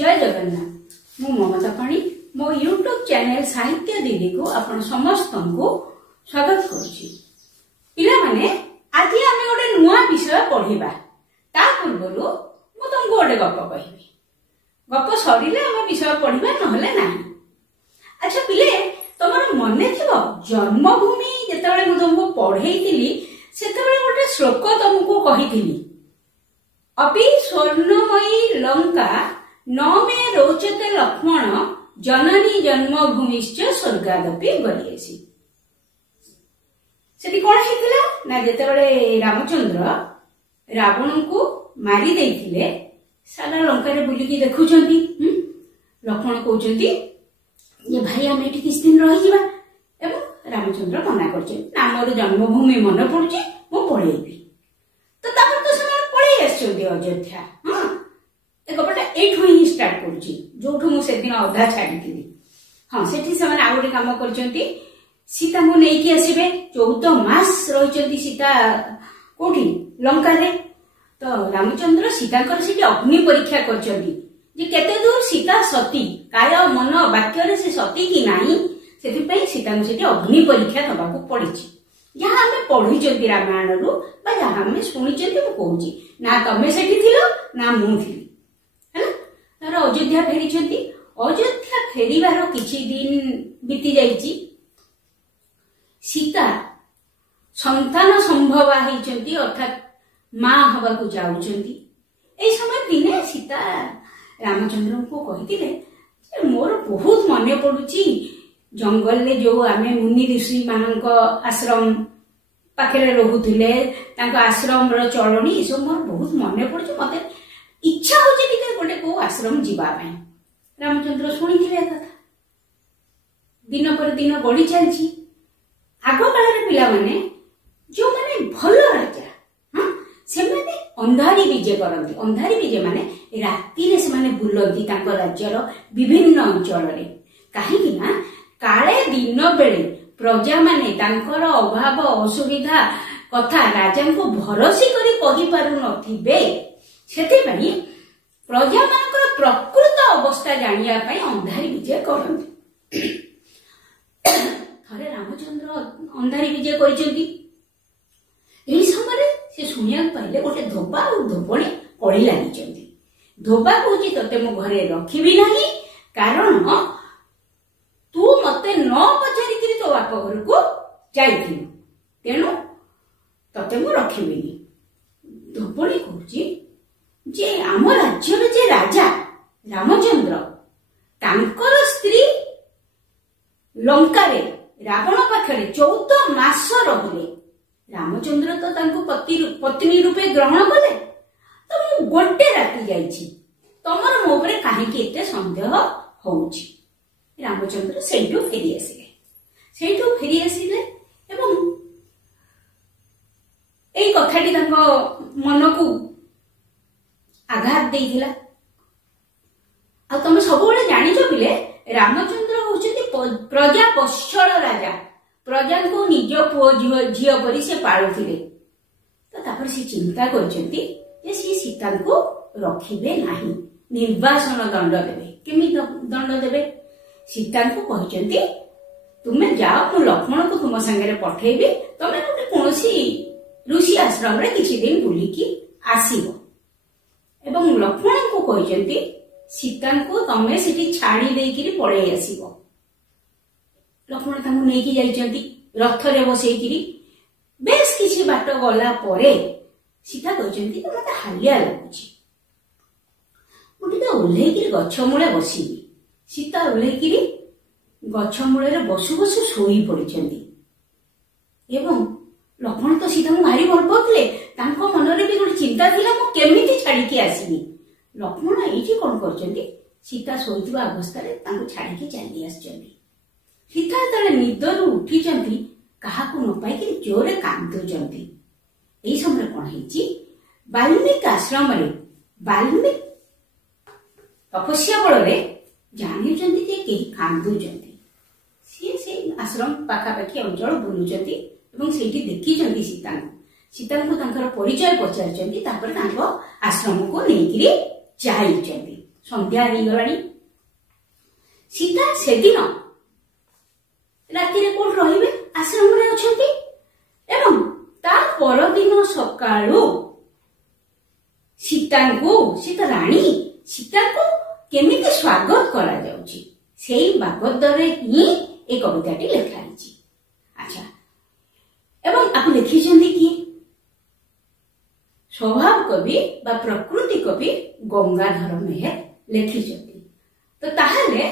जय जगन्नाथ। मु ममता पाणी मो यूट्यूब चैनल साहित्य दीदी को आपण समस्त को स्वागत करुछि। पिला माने आज आमे गोटे नुआ विषय पढिबा। ता पूर्वरु मु तुमको गोटे गप कहिबी। गप सरिले आमे विषय पढिबा नहले नाही। अच्छा पिले तमर मने थिबो जन्मभूमि जेतेबेले मु तुमको पढेइतिली सेतेबेले गोटे श्लोक तुमको कहितिली। अपि स्वर्णमयी लंका न मे रोचते लक्ष्मण जननी जन्मभूमिश्च स्वर्गादपि गरीयसी। सेठी कोन हेतिला ना जेतेबेले रामचंद्र रावण को मारी देइथिले सारा लंका रे बुलिकी देखुचंती। लक्ष्मण कहउचंती जे भाई हम एठी किछ दिन रहि जिबा एवं रामचंद्र मना करछन ना मोर जन्मभूमि मन पड़ुची मु पळेइबी। तो तापर तो समान पळेइ आछंती अयोध्या। गपटा एठू ही स्टार्ट करूची जोठू मु से दिन अधा छाडीथिली। हां सेठी समान आ गोटे काम करछंती सीता को नेकी आसीबे 14 मास रहिचंती सीता कोठी लंका रे। तो रामचंद्र सीता कर सेठी अग्नि परीक्षा करछंती जे केते दूर सीता सती काय मन वाक्य रे से सती की नाही सेठी पई सीता को सेठी अग्नि परीक्षा दबाको पड़िची। जहाँ हमें पढ़ी रामायण रु जहाँ हमें शुणी कहूँ ना तमें सेठी थिलो ना मु थी है ना। अयोध्या फेरी अयोध्या फेरिबार किछि दिन बीती जाइछि। सीता संतान संभवा होइछंती अर्थात मां हवा को जाउछंती। एई समय दिने सीता रामचंद्र को कहिथिले मोर बहुत मने पडुची जंगल ले जो आमे मुनि ऋषि मानक आश्रम पाखरे रहुथिले तांको आश्रम रो चलणी सब मोर बहुत मने पडुची। मते इच्छा होची टिके गोटे को आश्रम जीवा पई। रामचंद्र सुनिथिले कथा दिन पर दिन बढ़ी चलची। आगो काल रे पिला माने जो माने भलो राजा हां से माने अंधारी विजय करंती। अंधारी विजय माने राती रे से माने बुलंती तांको राज्य रो विभिन्न अंचल रे। काहे कि ना काले दिन बेले प्रजा माने तांकर अभाव असुविधा कथा राजा को भरोसी करी कहि पारु नथिबे। सेति पई प्रजा मानकर प्रकृत अवस्था जानिया पई अंधारी विजय करंती। थरे रामचंद्र अंधारी विजय करिसेंती। एही समय से सुनिया पाइले गोटे धोबा और धोबणी कळी लागिसेंती। धोबा कहूची तते मो घरे रखिबी नाही कारण तू मते न पचारिकी तो बाप घर को जाइथिलु तेणु तते मु रखिबिनी। धोबणी कहूची जे आम राज्यर जे राजा रामचंद्र तांकर स्त्री लंका रे रावण पाखरे 14 मास रहिले। रामचंद्र तो तांको पत्नी रूपे ग्रहण कले। तो मु गोटे राति जाइछि तमर मो उपरे काहेकि एते संदेह होउछि। रामचंद्र सेठू फेरी आसिले एवं एई कथाटी तांको मन को आघात देइथिला। आ तमे सबोले जानिछो बिले रामचंद्र होउछथि प्रजा पश्चल राजा। प्रजा को निज पुओ झियो परि से पाळुथिले। तो तापर से चिंता करछथि जे सी सीता को रखिबे नाही निर्वासन दंड देबे। केमि दंड देबे? सीता को कहते तुम्हें जाओ मु लक्ष्मण को तुम संगे पठेबी तमें गोटे कौन ऋषि आश्रम रे किछि दिन बुलिकी आसीबो। एवं लक्ष्मण को कहते सीता को तमें सेठी छाड़ी देइकिरी पळेई आसीबो। लक्ष्मण तांको नेकी जाइचंती रथ रे बसेइकिरी। बेस किछि बाट गला परे सीता कहचंती मते हालिया लागुची मुटिते ओल्हेइकिरी गछ मूले बसिबी। सीता ओल्हेइकिरी गछ मूले बसु बसु सोई पड़िछंती। एवं लक्ष्मण तो सीता को भारी भल पाउथिले। तांको मनरे भी गोटे चिंता थिला मु केमिति छाड़ीकी आसीबी। लक्ष्मण एठी कोन करचंती सीता सोइथिबा अवस्था रे तांको छाड़ीकी चली आछंती। सीता तळे निदरु उठिचंती काहाकू न पाइकी जोरे कांदुचंती। एई समय कोन हेची वाल्मीकि आश्रम रे वाल्मीकि तपस्या बल रे जानिचंती जे केही कांदुचंती। से आश्रम पाखापाखि अंचल बुलुचंती एवं सेठी देखिचंती सीता को तांकर परिचय पचारचंती। तापर तांको आश्रम को नेकिरी जाइचंती। ସନ୍ଧ୍ୟା ହେଇଗଲାଣି। ସୀତା ସେଦିନ ରାତିରେ କୋଉଠି ରହିବେ? ଆଶ୍ରମରେ ଅଛନ୍ତି। ଏବଂ ତା ପରଦିନ ସକାଳୁ ସୀତା ରାଣୀ ସୀତାଙ୍କୁ କେମିତି ସ୍ୱାଗତ କରାଯାଉଛି ସେଇ ବାବଦରେ ହିଁ এই কবিতাটি লেখা হয়েছে। আচ্ছা, এবং আপনি লিখিছেন কি? স্বভাব কবি বা প্রকৃতি কবি গঙ্গাধর মেহের লিখিছেন। তো তাহলে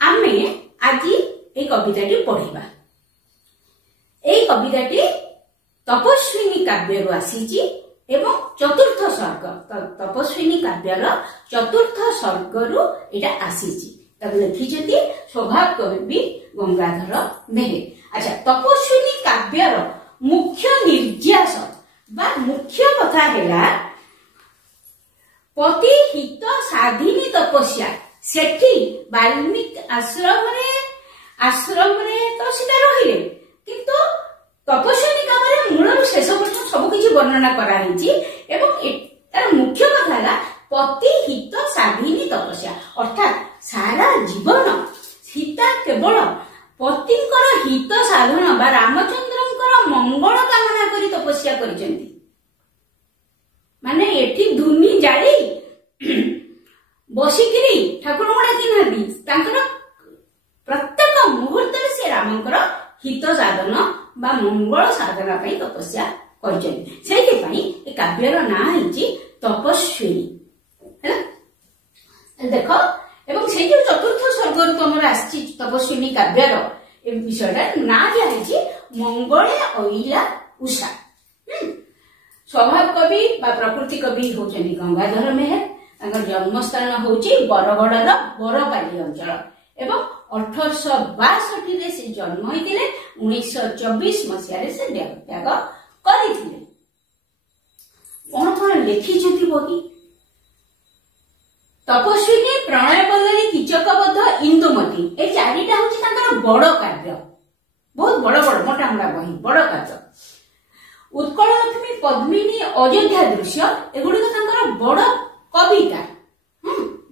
আমি আজি এই কবিতাটি পড়িবা। এই কবিতাটি তপস্বিনী কাব্যରୁ আসিছি এবং চতুর্থ সর্গ, তপস্বিনী কাব্যর চতুর্থ সর্গରୁ এটা আসিছি। তাকে লিখিছেন স্বভাব কবি গঙ্গাধর মেহের। আচ্ছা, তপস্বিনী কাব্যর মুখ্য নির্যাস বা মুখ্য কথা হেলা পতি হিত সাধিনী তপস্যা। সেটি বাল্মীকি আশ্রমরে তো সেটা রহিলে, কিন্তু তপস্বিনী কাব্যের মূলରୁ ଶେଷ পর্যন্ত ସବୁকিଛି বর্ণনা করা হয়েছে এবং তার মুখ্য কথা হেলা পতি হিত সাধিনী তপস্যা। অর্থাৎ সারা জীবন সীতা কেবল পতিଙ୍କର হিত ସାଧନ ବା ରାମଚନ୍ଦ୍ରଙ୍କର ମଙ୍ଗଳ କାମନା କରି ତପସ୍ୟା କରିଛନ୍ତି। ମାନେ ଏଠି ଧୁନି ଜାଳି ବସିକିରି ଠାକୁରଙ୍କୁ ଡାକି ନାହାନ୍ତି, ତାଙ୍କର ପ୍ରତ୍ୟେକ ମୁହୂର୍ତ୍ତରେ ସେ ରାମଙ୍କର ହିତ ସାଧନ ବା ମଙ୍ଗଳ ସାଧନା ପାଇଁ ତପସ୍ୟା କରିଛନ୍ତି। ସେଇଥିପାଇଁ ଏ କାବ୍ୟର ନାଁ ହେଇଛି ତପସ୍ୱିନୀ। ହେଲା, ଦେଖ, এবং সেই যে চতুর্থ সর্গরু তোমার আসছে তপস্বিনী কাব্যর এ বিষয়টা না দিয়া হয়েছে মঙ্গলে অইলা উষা। স্বভাব কবি বা প্রকৃতি কবি হচ্ছেন গঙ্গাধর মেহের। তাঙ্কর জন্মস্থান হচ্ছে বরগড়র বরপালি অঞ্চল এবং 1862 সে জন্ম হয়েছিল। 1924 মସିହାରେ সে দেহত্যাগ କରିଥିଲେ। কোন কোন লেখিଛନ୍ତି বহি? তপস্বিনী, প্রণয় পল্লবী, কীচকবধ, ইন্দুমতী, এই চারিটা হচ্ছে তাଙ୍କର বড় কাব্য, বহুত বড় বড় মোটা মোটা বহি, বড় কাব্য। উৎকল লক্ষ্মী, পদ্মিনী, অযোধ্যা দৃশ্য এগুলিক তাଙ୍କର বড় কবিতা,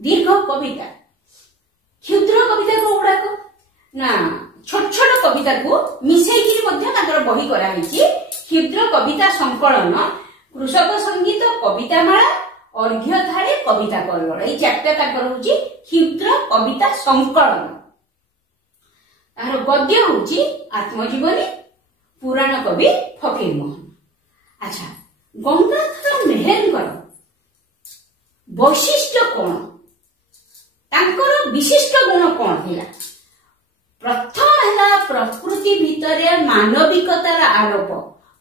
দীর্ঘ কবিতা। ক্ষুদ্র কবিতা গুড়াক না ছোট ছোট কবিতাକୁ মিশাইকি ମଧ୍ୟ ତାଙ୍କର বহি করা হয়েছে। ক্ষুদ্র কবিতা সংকলন, কৃষক সঙ্গীত, কবিতামালা, অর্ঘ্যধারে, কবিতা কল্লোল, এই চারটা তাଙ୍କର হচ্ছে ক্ষুদ্র কবিতা সংকলন। তার গদ্য হচ্ছে আত্মজীবনী, পুরাণ কবি ফকীর মোহন। আচ্ছা, গঙ্গাধর মেহেরଙ୍କର বৈশিষ্ট্য কোন? ତାଙ୍କର ବିଶିଷ୍ଟ ଗୁଣ କଣ ଥିଲା? ପ୍ରଥମ ହେଲା ପ୍ରକୃତି ଭିତରେ ମାନବିକତାର ଆରୋପ।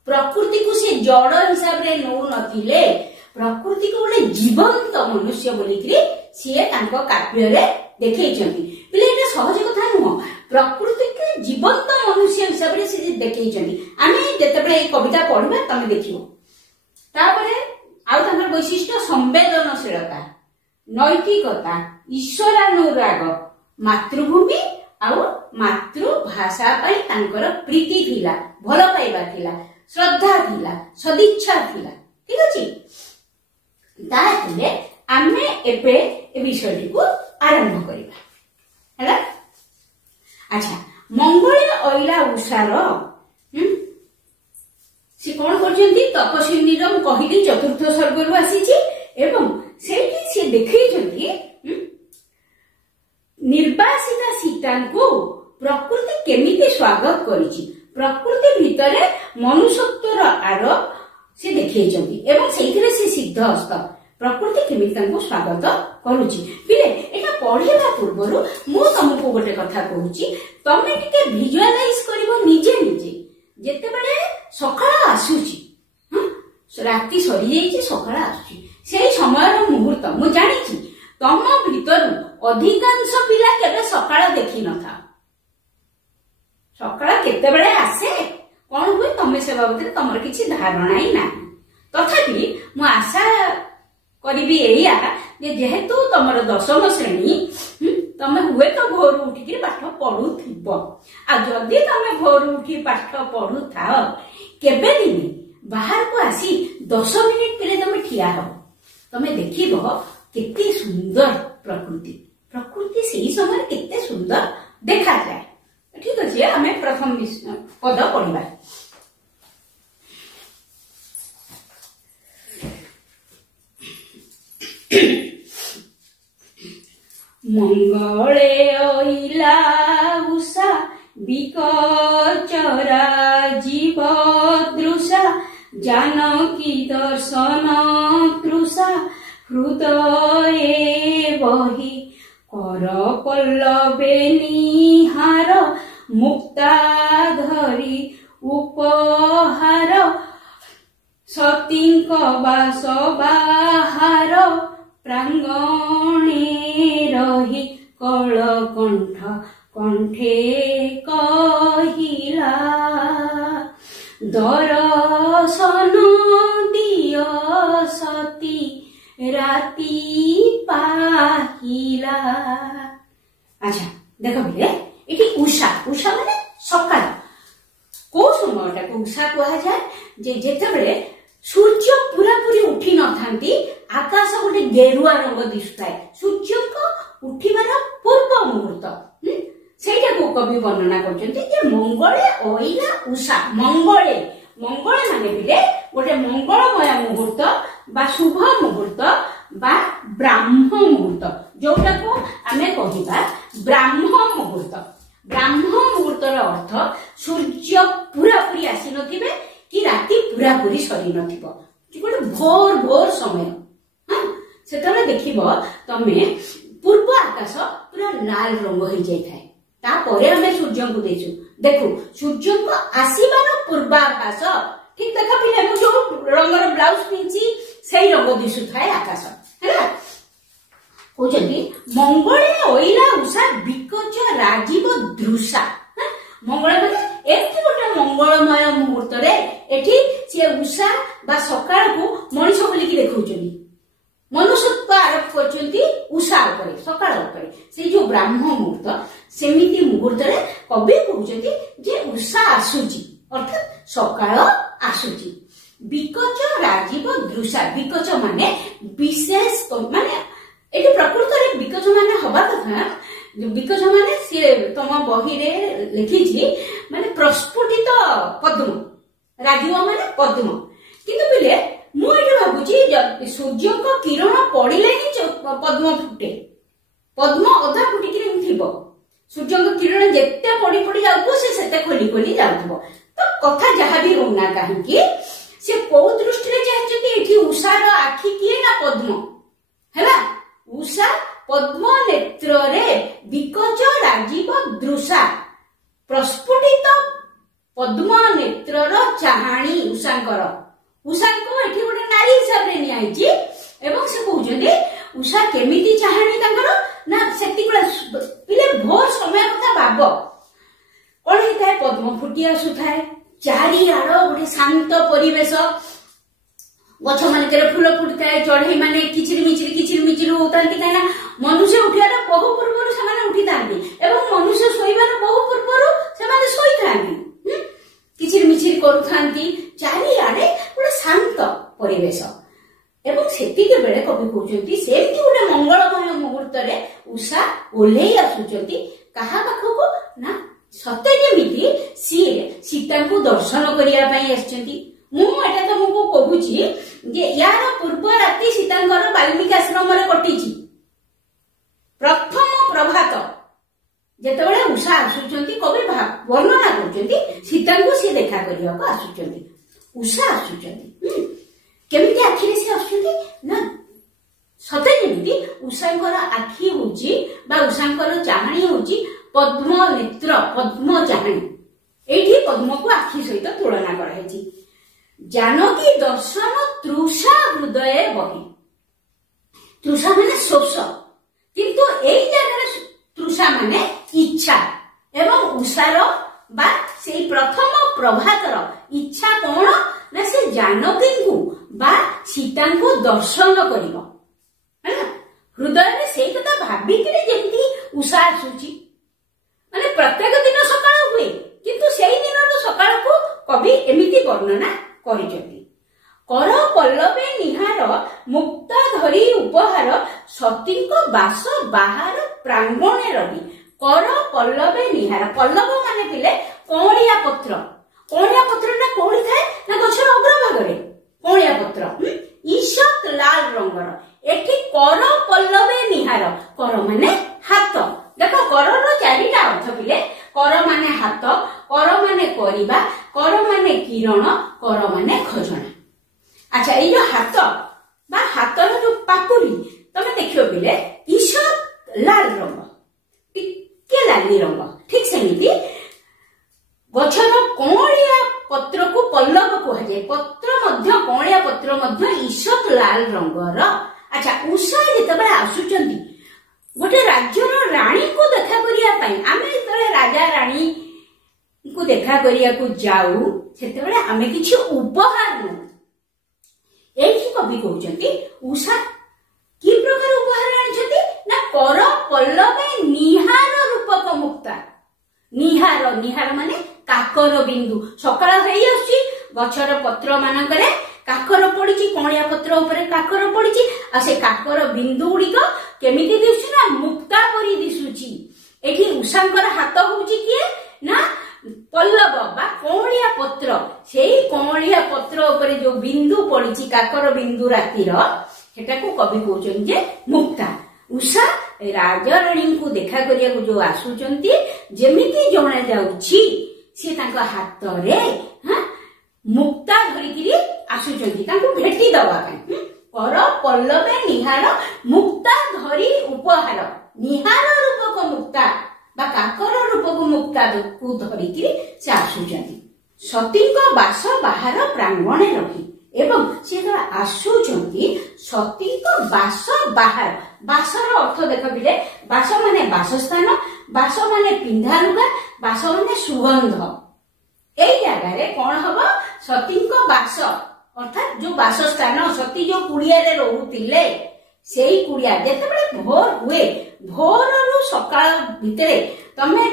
ପ୍ରକୃତିକୁ ସେ ଜଡ ହିସାବରେ ନଉନଥିଲେ, ପ୍ରକୃତିକୁ ଗୋଟେ ଜୀବନ୍ତ ମନୁଷ୍ୟ ବୋଲିକିରି ସିଏ ତାଙ୍କ କାବ୍ୟରେ ଦେଖେଇଛନ୍ତି। ପିଲେ ଏଇଟା ସହଜ କଥା ନୁହଁ, ପ୍ରକୃତିକୁ ଜୀବନ୍ତ ମନୁଷ୍ୟ ହିସାବରେ ସେ ଦେଖେଇଛନ୍ତି। ଆମେ ଯେତେବେଳେ ଏଇ କବିତା ପଢିବା ତମେ ଦେଖିବ। ତାପରେ ଆଉ ତାଙ୍କର ବୈଶିଷ୍ଟ୍ୟ ସମ୍ବେଦନଶୀଳତା, ନୈତିକତା, ଈଶ୍ୱରାନୁରାଗ, ମାତୃଭୂମି ଆଉ ମାତୃଭାଷା ପାଇଁ ତାଙ୍କର ପ୍ରୀତି ଥିଲା, ଭଲ ପାଇବା ଥିଲା, ଶ୍ରଦ୍ଧା ଥିଲା, ସଦିଚ୍ଛା ଥିଲା। ଠିକ ଅଛି, ତାହେଲେ ଆମେ ଏବେ ଏ ବିଷୟଟିକୁ ଆରମ୍ଭ କରିବା। ହେଲା, ଆଚ୍ଛା, ମଙ୍ଗଳେ ଅଇଲା ଉଷାର ସେ କଣ କରିଛନ୍ତି? ତପସ୍ୱିନୀର ମୁଁ କହିଲି ଚତୁର୍ଥ ସର୍ଗରୁ ଆସିଛି ଏବଂ ସେଇଠି ସେ ଦେଖେଇଛନ୍ତି ନିର୍ବାସିତା ସୀତାଙ୍କୁ ପ୍ରକୃତି କେମିତି ସ୍ୱାଗତ କରିଛି। ପ୍ରକୃତି ଭିତରେ ମନୁଷ୍ୟତ୍ୱର ଆରୋପ ସେ ଦେଖେଇଛନ୍ତି ଏବଂ ସେଇଥିରେ ସେ ସିଦ୍ଧ ହସ୍ତ ପ୍ରକୃତି କେମିତି ତାଙ୍କୁ ସ୍ୱାଗତ କରୁଛି। ପିଲେ, ଏଇଟା ପଢିବା ପୂର୍ବରୁ ମୁଁ ତମକୁ ଗୋଟେ କଥା କହୁଛି, ତମେ ଟିକେ ଭିଜୁଆଲାଇଜ କରିବ ନିଜେ ନିଜେ। ଯେତେବେଳେ ସକାଳ ଆସୁଛି, ରାତି ସରିଯାଇଛି, ସକାଳ ଆସୁଛି, ସେଇ ସମୟର ମୁହୂର୍ତ୍ତ ମୁଁ ଜାଣିଛି ତମ ଭିତରୁ ଅଧିକାଂଶ ପିଲା କେବେ ସକାଳ ଦେଖିନଥାଅ। ସକାଳ କେତେବେଳେ ଆସେ, କଣ ହୁଏ, ତମେ ସେ ବାବଦରେ ତମର କିଛି ଧାରଣା ହିଁ ନାହିଁ। ତଥାପି ମୁଁ ଆଶା କରିବି ଏଇଆ ଯେ ଯେହେତୁ ତମର 10ମ ଶ୍ରେଣୀ, ତମେ ହୁଏତ ଭୋରୁ ଉଠିକି ପାଠ ପଢୁଥିବ। ଆଉ ଯଦି ତମେ ଭୋରୁ ଉଠି ପାଠ ପଢୁଥାଅ, କେବେ ଦିନେ ବାହାରକୁ ଆସି 10 ମିନିଟ ପରେ ତମେ ଠିଆ ହବ, ତମେ ଦେଖିବ କେତେ ସୁନ୍ଦର प्रकृति प्रकृति से समय केते सुंदर देखा जाए। ठीक अच्छे आम प्रथम पद पढ़ा। मंगले अइला उषा बिकचरा जीव दृशा जानकी दर्शन तृषा हृदये बहि कर पल्लवे निहार मुक्ता धरी उपहार सतींक बास बाहार प्रांगणे रही कलकंठ कंठे कहिला दर्शन दिय सती राती पाहिला। अच्छा देख बोले ये उषा उषा माने सकाळ को समय उषा कहा जाए जे जेतेबेले सूर्य पूरा पूरी उठी न थांती आकाश गोटे गेरुआ रंग दिसुଥାଏ सूर्य को उठिबार पूर्व मुहूर्त सेटा को कवि वर्णना करछन्ती जे मंगळे ओइला उषा मंगळे मंगळे माने बिले गोटे मंगलमय मुहूर्त बा शुभ मुहूर्त बा ब्राह्म मुहूर्त जोटा को आमे कहिबा ब्राह्म मुहूर्त। ब्राह्म मुहूर्तर अर्थ सूर्य पूरा पूरी आसी नथिबे कि राति पूरा पूरी सरी नथिबो गोटे भोर भोर समय। हाँ सेतले देखिबो तमे पूर्व आकाश पूरा लाल रंग हो जाय थाए तापरे हमें सूर्य को देखु सूर्य को आसीबार पूर्वाकाश ठीक देख पिले मु जो रंगर ब्लाउज पिंची सेई रंग दिसु थाए आकाश हैला कहउछन्ती मंगळे ओइला उषा बिकच राजीव दृशा। मंगळ माने एति गोटे मंगलमय मुहूर्त रे एठी से उषा बा सकाळ को मनिष बोली कि देखौछन्ती मनुष्यत्व आरोप करछन्ती उषा उपरे सकाळ उपरे से जो ब्राह्म मुहूर्त सेमिति मुहूर्त रे कवि कहउछन्ती जे उषा आसुची अर्थात सकाळ आसुची। बिकच राजीव दृशा बिकच माने विशेष माने एटी प्रकृत रे बिकच माने हबा कथा बिकच माने से तम बही रे लिखिछि माने प्रस्फुटित पद्म राजीव माने पद्म किंतु बिले मु एटी भाबुची सूर्य को किरण पड़िले ही पद्म फुटे पद्म अधा फुटिकी थिबो सूर्य को किरण जेते पड़ी पड़ी जाउथो से सेते खोली खोली जाउथबो तो कथा जहा भी होना काहेकि से को दृष्टि रे चाहछती एठी उषार आखि किए ना पद्म हैला उषा पद्म नेत्र रे बिकच राजीव दृशा प्रस्फुटित पद्म नेत्र रो चाहाणी उषांकर उषा को एठी गोटे नारी हिसाब रे नियाइची एवं से कहउछन्ती उषा केमिति चाहाणी तांकर ना सेति पिले भोर समय कथा भाब कौन होता है पद्म फुटी आसुଥାଏ चारिआड़ गोटे शांत परिवेश गछ मानकर फूल फुटुଥାଏ चढ़ई माने किचिर मिचिर होतांती काना मनुष्य उठियार बहु पूर्व से उठी थांती एवं मनुष्य शोइबार बहु पूर्व से शोई थांती किचिर मिचिर करुथांती चारिआड़े गोटे शांत परिवेश एवं सेतिके बेले कवि कहउछन्ती सेमती गोटे मंगलमय मुहूर्त रे उषा ओल्हेई आसुचन्ती कहा पाखको ना सत्य जेमिति सीए सीता को दर्शन करिया पई आछन्ती मु एटा तुमको कहूची जे यार पूर्व राति सीतांकर वाल्मीकि आश्रम रे कटिची प्रथम प्रभात जेतेबेले उषा आसुचन्ती कवि वर्णना करचन्ती सीता को सी देखा करिया को आसुचन्ती उषा आसुचन्ती केमिति आखिरे से आसुचन्ती ना सत्य जेमिति उषांकर आखि होची बा उषांकर चाहणी होची पद्म नेत्र पद्म चाहणी एठी पद्म को आखि सहित तुलना कराइछि जानकी दर्शन तृषा हृदय बही तृषा माने शोष किंतु एई जगह तृषा माने इच्छा एवं उषार बा सेई प्रथम प्रभातर इच्छा कोन ना से जानकी को बा सीता को दर्शन करिवो हैना हृदय में सेई कथा भाबी कि जेमती उषा आसुची माने प्रत्येक दिन सकाळ हुए किंतु सेई दिन सकाळ को कवि एमिति वर्णना करिसेंती कर पल्लवे निहार मुक्ता धरी उपहार ସତୀଙ୍କ ବାସ ବାହାର ପ୍ରାଙ୍ଗଣେ ରହି କର ପଲ୍ଲବେ ନିହାର। ପଲ୍ଲବ ମାନେ ଥିଲେ କଅଁଳିଆ ପତ୍ର। କଅଁଳିଆ ପତ୍ରଟା କୋଉଠି ଥାଏ ନା ଗଛର ଅଗ୍ରଭାଗରେ କଅଁଳିଆ ପତ୍ର। ଈଷତ୍ ଲାଲ ରଙ୍ଗର। ଏଠି କର ପଲ୍ଲବେ ନିହାର। କର ମାନେ ହାତ। ଦେଖ କରର ଚାରିଟା ଅର୍ଥ ପିଲେ। କର ମାନେ ହାତ, କର ମାନେ କରିବା, କର ମାନେ କିରଣ, କର ମାନେ ଖଜଣା। ଆଚ୍ଛା ଏଇ ଯୋଉ ହାତ ବା ହାତର ଯୋଉ ପାପୁଲି ତମେ ଦେଖିବ ପିଲେ ଈଷତ୍ ଲାଲ ରଙ୍ଗ, ଟିକେ ଲାଲି ରଙ୍ଗ। ଠିକ ସେମିତି ଗଛର କଅଁଳିଆ ପତ୍ରକୁ ପଲ୍ଲବ କୁହାଯାଏ। ପତ୍ର ମଧ୍ୟ କଅଁଳିଆ ପତ୍ର ମଧ୍ୟ ଈଷତ୍ ଲାଲ ରଙ୍ଗର। ଆଚ୍ଛା ଉଷା ଯେତେବେଳେ ଆସୁଛନ୍ତି ଗୋଟେ ରାଜ୍ୟର ରାଣୀକୁ ଦେଖା କରିବା ପାଇଁ, ଆମେ ଯେତେବେଳେ ରାଜା ରାଣୀକୁ ଦେଖା କରିବାକୁ ଯାଉ ସେତେବେଳେ ଆମେ କିଛି ଉପହାର ନଉ। ଏଇଠି କବି କହୁଛନ୍ତି ଉଷା କି ପ୍ରକାର ଉପହାର ଆଣିଛନ୍ତି ନା କର ପଲ୍ଲବେ ନିହାର ରୂପକ ମୁକ୍ତା। ନିହାର, ନିହାର ମାନେ କାକର ବିନ୍ଦୁ। ସକାଳ ହେଇ ଆସୁଛି, ଗଛର ପତ୍ର ମାନଙ୍କରେ କାକର ପଡିଛି, କଅଁଳିଆ ପତ୍ର ଉପରେ କାକର ପଡିଛି, ଆଉ ସେ କାକର ବିନ୍ଦୁ ଗୁଡିକ କେମିତି ଦିଶୁଛି ନା ମୁକ୍ତା ପରି ଦିଶୁଛି। ଏଠି ଉଷାଙ୍କର ହାତ ହଉଛି କିଏ ନା ପଲ୍ଲବ ବା କଅଁଳିଆ ପତ୍ର। ସେଇ କଅଁଳିଆ ପତ୍ର ଉପରେ ଯୋଉ ବିନ୍ଦୁ ପଡିଛି କାକର ବିନ୍ଦୁ ରାତିର, ସେଟାକୁ କବି କହୁଛନ୍ତି ଯେ ମୁକ୍ତା। ଉଷା ରାଜରାଣୀଙ୍କୁ ଦେଖା କରିବାକୁ ଯୋଉ ଆସୁଛନ୍ତି ଯେମିତି ଜଣା ଯାଉଛି ସେ ତାଙ୍କ ହାତରେ ମୁକ୍ତା ଧରିକିରି ଆସୁଛନ୍ତି ତାଙ୍କୁ ଭେଟି ଦବା ପାଇଁ। କର ପଲ୍ଲବେ ନିହାର ମୁକ୍ତା ଧରି ଉପହାର। ନିହାର ରୂପକ ମୁକ୍ତା ବା କାକର ରୂପକ ମୁକ୍ତାକୁ ଧରିକିରି ସେ ଆସୁଛନ୍ତି। ସତୀଙ୍କ ବାସ ବାହାର ପ୍ରାଙ୍ଗଣେ ରହି ଏବଂ ସେ ଯେତେବେଳେ ଆସୁଛନ୍ତି ସତୀଙ୍କ ବାସ ବାହାର। ବାସର ଅର୍ଥ ଦେଖ ପିଲେ, ବାସ ମାନେ ବାସସ୍ଥାନ, ବାସ ମାନେ ପିନ୍ଧା ଲୁଗା, ବାସ ମାନେ ସୁଗନ୍ଧ। ଏଇ ଜାଗାରେ କଣ ହବ ସତୀଙ୍କ ବାସ ଅର୍ଥାତ୍ ଯୋଉ ବାସସ୍ଥାନ, ସତୀ ଯୋଉ କୁଡିଆରେ ରହୁଥିଲେ ସେଇ କୁଡିଆ ଯେତେବେଳେ ଭୋର ହୁଏ, ଭୋରରୁ ସକାଳ ଭିତରେ ତମେ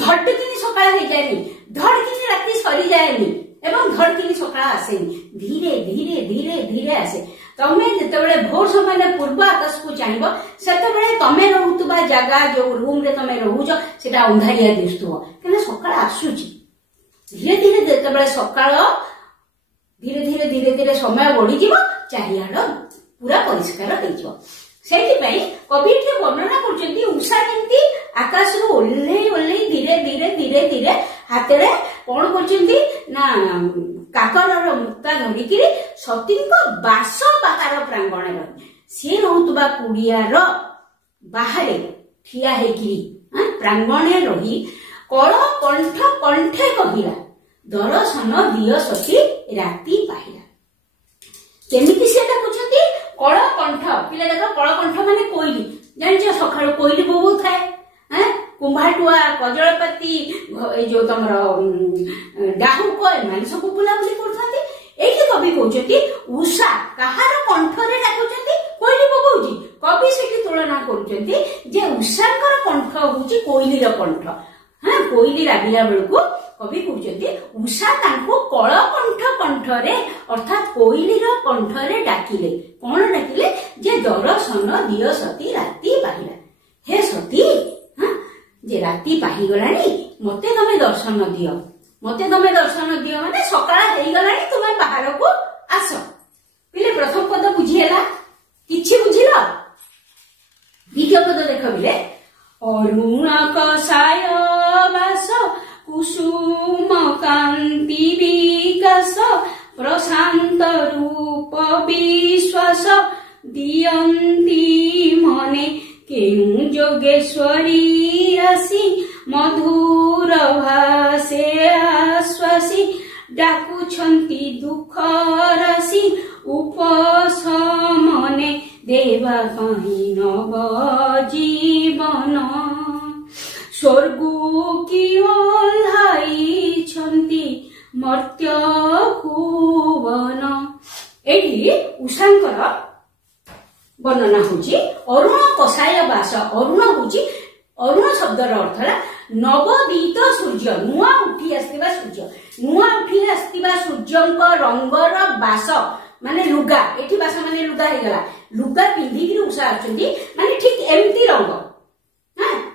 ଧଡକିନି ସକାଳ ହେଇଯାଏନି, ଧଡକିନି ରାତି ସରିଯାଏନି ଏବଂ ଧଡକିନି ସକାଳ ଆସେନି, ଧୀରେ ଧୀରେ ଧୀରେ ଧୀରେ ଆସେ। ତମେ ଯେତେବେଳେ ଭୋର ସମୟରେ ପୂର୍ବ ଆକାଶକୁ ଚାହିଁବ ସେତେବେଳେ ତମେ ରହୁଥିବା ଜାଗା ଯୋଉ ରୁମରେ ତମେ ରହୁଛ ସେଟା ଅନ୍ଧାରିଆ ଦିଶୁଥିବ, କାହିଁକିନା ସକାଳ ଆସୁଛି। ଧୀରେ ଧୀରେ ଯେତେବେଳେ ସକାଳ ଧୀରେ ଧୀରେ ଧୀରେ ଧୀରେ ସମୟ ବଢିଯିବ, ଚାରିଆଡ ପୁରା ପରିଷ୍କାର ହେଇଯିବ। ସେଇଥିପାଇଁ କବି ଏଠି ବର୍ଣ୍ଣନା କରୁଛନ୍ତି ଉଷା କେମିତି ଆକାଶରୁ ଓହ୍ଲେଇ ଓହ୍ଲେଇ ଧୀରେ ଧୀରେ ଧୀରେ ଧୀରେ ହାତରେ କଣ କରୁଛନ୍ତି ନା କାକରର ମୁକ୍ତା ଧରିକିରି ସତୀଙ୍କ ବାସ ବାହାର ପ୍ରାଙ୍ଗଣରେ ରହି, ସିଏ ରହୁଥିବା କୁଡିଆର ବାହାରେ ଠିଆ ହେଇକିରି ପ୍ରାଙ୍ଗଣରେ ରହି କଳ କଣ୍ଠ କଣ୍ଠେ କହିଲା ଦର୍ଶନ ଦିଅ ସତୀ ରାତି ପାହିଲା। କେମିତି ସେ ଡାକୁଛନ୍ତି? କଳ କଣ୍ଠ। ପିଲା ଦେଖ କଳକଣ୍ଠ ମାନେ କୋଇଲି, ଜାଣିଛ ସକାଳୁ କୋଇଲି ବୋହୁ ଥାଏ, କୁମ୍ଭାଟୁଆ, କଜଳପାତି, ଏଇ ଯୋଉ ତମର ଡାହୁକ ଏମାନେ ସବୁ ବୁଲାବୁଲି କରୁଥାନ୍ତି। ଏଇଠି କବି କହୁଛନ୍ତି ଉଷା କାହାର କଣ୍ଠରେ ଡାକୁଛନ୍ତି? କୋଇଲି ବୋବଉଛି। କବି ସେଠି ତୁଳନା କରୁଛନ୍ତି ଯେ ଉଷାଙ୍କର କଣ୍ଠ ହଉଛି କୋଇଲିର କଣ୍ଠ। କୋଇଲି ରାବିଲା ବେଳକୁ କବି କହୁଛନ୍ତି ଉଷା ତାଙ୍କୁ କଳକଣ୍ଠ କଣ୍ଠରେ ଅର୍ଥାତ୍ କୋଇଲିର କଣ୍ଠରେ ଡାକିଲେ। କଣ ଡାକିଲେ? ଯେ ଦର୍ଶନ ଦିଅ ସତୀ ରାତି ପାହିଲା। ହେ ସତୀ, ଯେ ରାତି ପାହିଗଲାଣି, ମତେ ତମେ ଦର୍ଶନ ଦିଅ। ମତେ ତମେ ଦର୍ଶନ ଦିଅ ମାନେ ସକାଳ ହେଇଗଲାଣି, ତୁମେ ବାହାରକୁ ଆସ। ପିଲେ ପ୍ରଥମ ପଦ ବୁଝିହେଲା? କିଛି ବୁଝିଲ? ଦ୍ୱିତୀୟ ପଦ ଦେଖ ପିଲେ, ଅରୁଣ କଷାୟ ବାସ କୁସୁମ କାନ୍ତି ବିକାଶ ପ୍ରଶାନ୍ତ ରୂପ ବିଶ୍ୱାସ ଦିଅନ୍ତି ମନେ କେଉଁ ଯୋଗେଶ୍ୱରୀ ଆସି ମଧୁର ଭାଷେ ଆଶ୍ୱାସୀ ଡାକୁଛନ୍ତି ଦୁଃଖ ରାଶି ଉପଶମନେ ଦେବା ପାଇଁ ନବ ଜୀବନ ସ୍ୱର୍ଗୁ କି ଓହ୍ଲାଇଛନ୍ତି ମର୍ତ୍ତ୍ୟ ଭୁବନ। ଏଇଠି ଉଷାଙ୍କର ବର୍ଣ୍ଣନା ହଉଛି ଅରୁଣ କଷାୟ ବାସ। ଅରୁଣ ହଉଛି, ଅରୁଣ ଶବ୍ଦର ଅର୍ଥ ହେଲା ନବଦୀତ ସୂର୍ଯ୍ୟ, ନୂଆ ଉଠି ଆସିଥିବା ସୂର୍ଯ୍ୟ। ନୂଆ ଉଠି ଆସିଥିବା ସୂର୍ଯ୍ୟଙ୍କ ରଙ୍ଗର ବାସ ମାନେ ଲୁଗା। ଏଠି ବାସ ମାନେ ଲୁଗା ହେଇଗଲା। ଲୁଗା ପିନ୍ଧିକିରି ଉଷା ଆସୁଛନ୍ତି, ମାନେ एमती रंग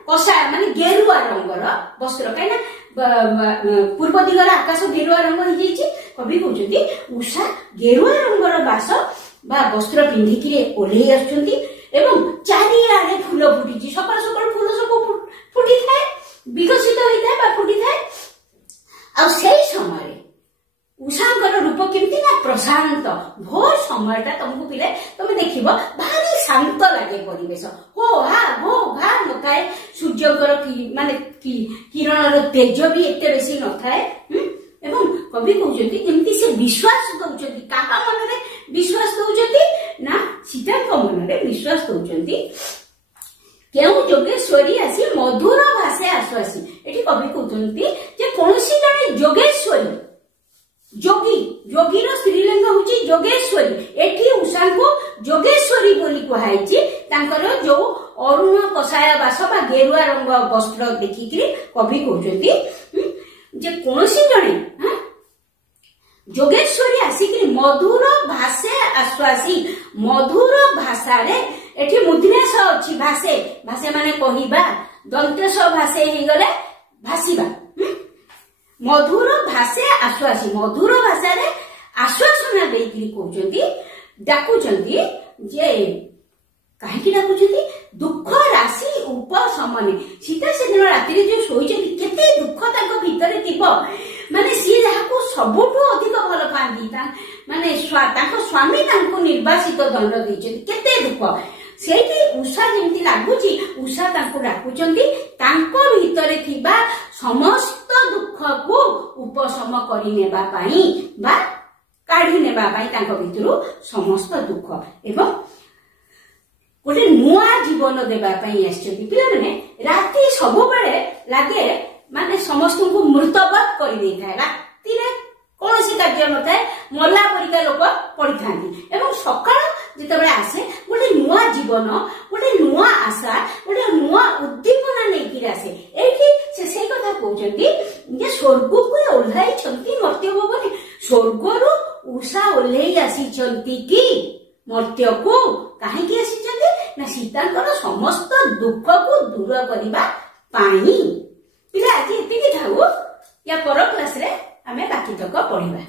कषा माने गेरुआ रंगर वस्त्र कहीं पूर्व दिगर आकाश गेरुआ रंग हो जाइए कवि कहते उषा गेरुआ रंगर बास बा वस्त्र पिंधिकी ओल्लई आसुंती एवं चारिआडे फूल फुटी सकाल सकाल फूल सब फुटी थाए विकसित होता है फुटी थाए आ समय उषांकर रूप केमती ना प्रशांत भोर समयटा तुमको पिले तुम देख भारी शांत लगे परिवेश हो हा नए सूर्यकर माने किरण तेज भी एत बेसी न थाए एवं कवि कहते जमी से विश्वास दौरान क्या मन में विश्वास दौरान ना सीता मन में विश्वास दौरान केउ जोगेश्वरी आसी मधुर भाषे आसुआसी ये कवि कहते कौन जड़े जोगेश्वरी जोगी जोगीर स्त्रीलिंग हूँ जोगेश्वरी एठी उषा को जोगेश्वरी बोली कहुई जो अरुण कषाय बास बा गेरुआ रंग वस्त्र देखिक कवि कहते कौन जड़े जोगेश्वरी आसिक मधुर भाषे आसुआसी मधुर भाषा एठी मुद्रेश अच्छी भाषे भाषे माने कहवा दंतेश भाषे हो गले भाषिबा मधुर भाषे आसुआसी मधुर भाषा रे आश्वासना देकी कहउचंती डाकुचंती जे काहेकि डाकुचंती दुख राशि उपशमने सीता से दिन राति जो सोईचंती केते दुख ताको भीतर थिबो माने सी जाहाको सबुठु अधिक भल पांदी माने स्वामी तांको निर्वासित दंड दैचंती केते दुख सेठी उषा जेमती लागुची उषा तांको डाकुचंती तांको भीतर थिबा समस्त दुख को उपशम करि नेबा पाई बा काढी नेबा पाई तांको भितरु समस्त दुख एवं गोटे नुआ जीवन देबा पाई आछथि पिला माने राति सब बेले लागे माने समस्त को मृतवत कर दे थाए राति रे कोनोसी कार्य न थाए मल्ला परिका लोक पड़ी थांती एवं सकाळ जेतेबेले आसे गोटे नुआ जीवन गोटे नुआ आशा गोटे नुआ उद्दीपना नेकी आसे एठी से कथा कहउचंती जे स्वर्ग को ओल्हाई छंती मर्त्य भवने स्वर्गरु उषा ओल्हाई आसी छंती की मर्त्य को काहे की आसी छंती ना सीतांकर समस्त दुख को दूर करिबा पानी पिला आज एतिकी थाउ या पर क्लास रे आमे बाकी तक पढिबा।